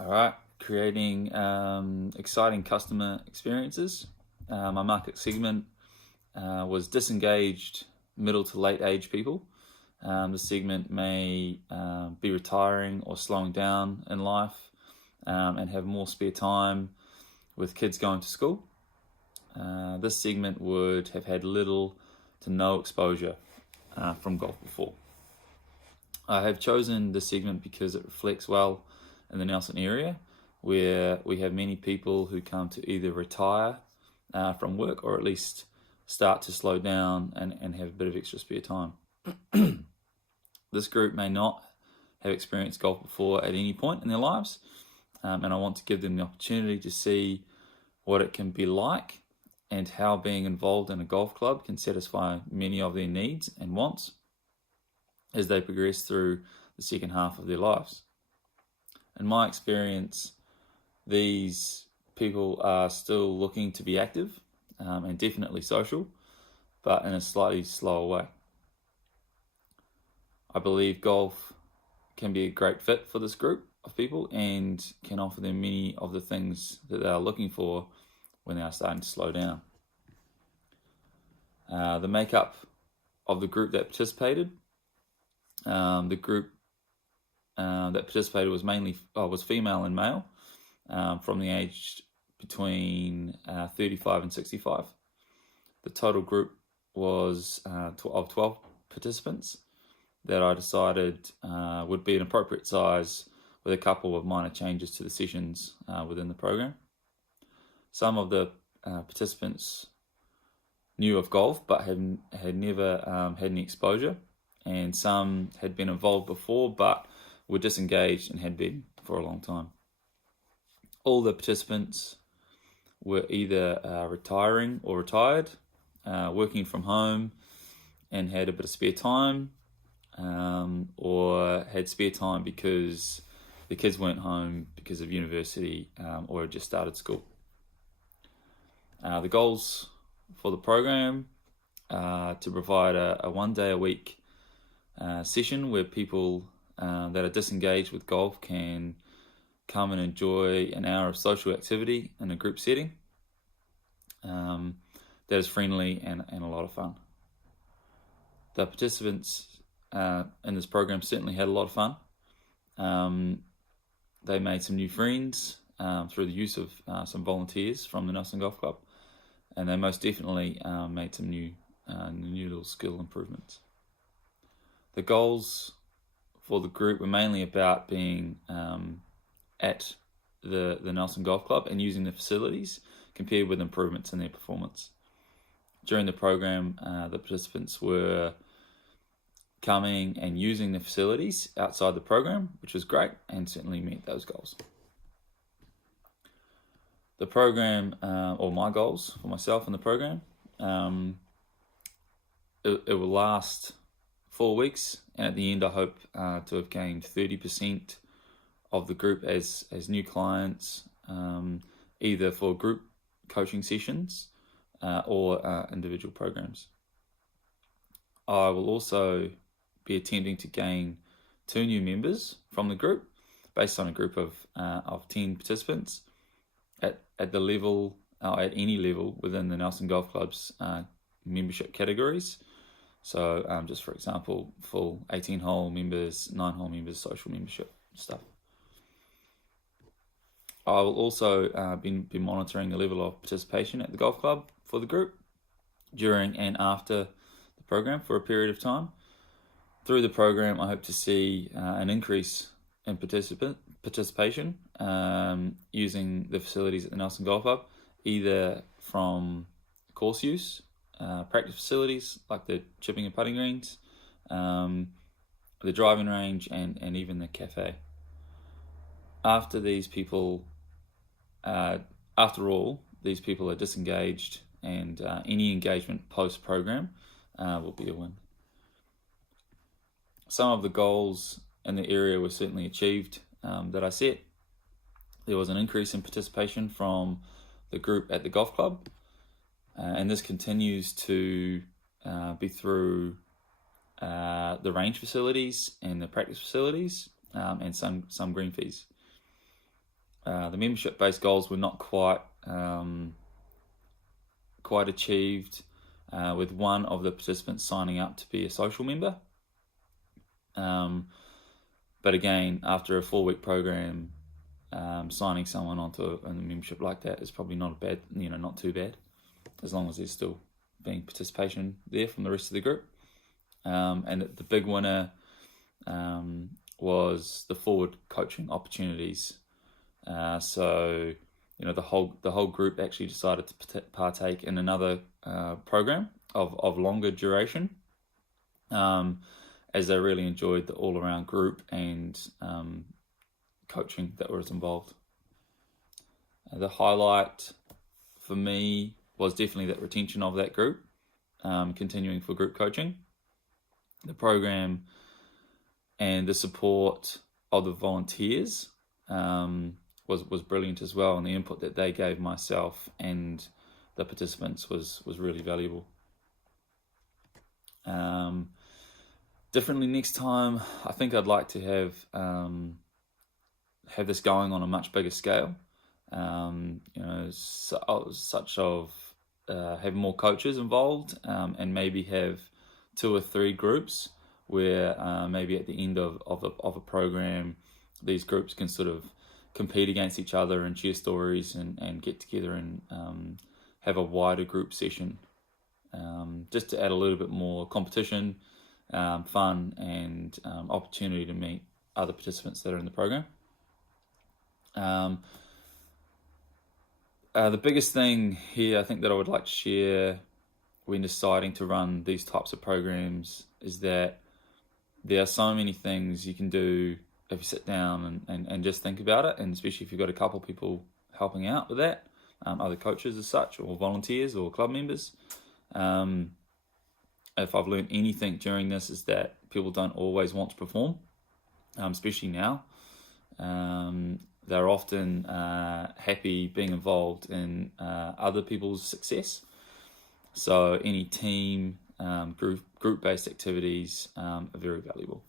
All right, creating exciting customer experiences. My market segment was disengaged middle to late age people. The segment may be retiring or slowing down in life and have more spare time with kids going to school. This segment would have had little to no exposure from golf before. I have chosen this segment because it reflects well in the Nelson area, where we have many people who come to either retire from work or at least start to slow down and have a bit of extra spare time. This group may not have experienced golf before at any point in their lives, and I want to give them the opportunity to see what it can be like and how being involved in a golf club can satisfy many of their needs and wants as they progress through the second half of their lives. In my experience, these people are still looking to be active and definitely social, but in a slightly slower way. I believe golf can be a great fit for this group of people and can offer them many of the things that they are looking for when they are starting to slow down. The makeup of the group that participated. The group that participated was female and male, from the age between 35 and 65. The total group was of 12 participants that I decided would be an appropriate size with a couple of minor changes to the sessions within the program. Some of the participants knew of golf but had never had any exposure, and some had been involved before but were disengaged and had been for a long time. All the participants were either retiring or retired, working from home and had a bit of spare time, or had spare time because the kids weren't home because of university or had just started school. The goals for the program to provide a 1 day a week session where people that are disengaged with golf can come and enjoy an hour of social activity in a group setting that is friendly and a lot of fun. The participants in this program certainly had a lot of fun. They made some new friends through the use of some volunteers from the Nelson Golf Club, and they most definitely made some new little skill improvements. The goals for the group were mainly about being at the Nelson Golf Club and using the facilities compared with improvements in their performance. During the program, the participants were coming and using the facilities outside the program, which was great and certainly met those goals. The program, or my goals for myself in the program, it will last 4 weeks, and at the end I hope to have gained 30% of the group as new clients, either for group coaching sessions or individual programs. I will also be attempting to gain 2 new members from the group based on a group of 10 participants at the level, at any level within the Nelson Golf Club's membership categories. So just for example, full 18-hole members, 9-hole members, social membership stuff. I will also be monitoring the level of participation at the golf club for the group during and after the program for a period of time. Through the program, I hope to see an increase in participation using the facilities at the Nelson Golf Club, either from course use, practice facilities like the chipping and putting greens, the driving range, and even the cafe. After all, these people are disengaged, and any engagement post-program will be a win. Some of the goals in the area were certainly achieved that I set. There was an increase in participation from the group at the golf club, and this continues to be through the range facilities and the practice facilities and some green fees. The membership-based goals were not quite achieved, with one of the participants signing up to be a social member. But again, after a 4-week program, signing someone onto a membership like that is probably not not too bad, as long as there's still being participation there from the rest of the group. And the big winner was the forward coaching opportunities. So the whole group actually decided to partake in another program of longer duration, as they really enjoyed the all-around group and coaching that was involved. The highlight for me was definitely that retention of that group, continuing for group coaching. The program and the support of the volunteers was brilliant as well, and the input that they gave myself and the participants was really valuable. Differently next time, I think I'd like to have this going on a much bigger scale. Have more coaches involved, and maybe have 2 or 3 groups where maybe at the end of a program, these groups can sort of compete against each other and share stories and get together and have a wider group session, just to add a little bit more competition, fun, and opportunity to meet other participants that are in the program. The biggest thing here, I think, that I would like to share when deciding to run these types of programs is that there are so many things you can do if you sit down and just think about it, and especially if you've got a couple people helping out with that, other coaches as such, or volunteers or club members. If I've learned anything during this, is that people don't always want to perform, especially now. They're often happy being involved in other people's success. So any team, group-based activities are very valuable.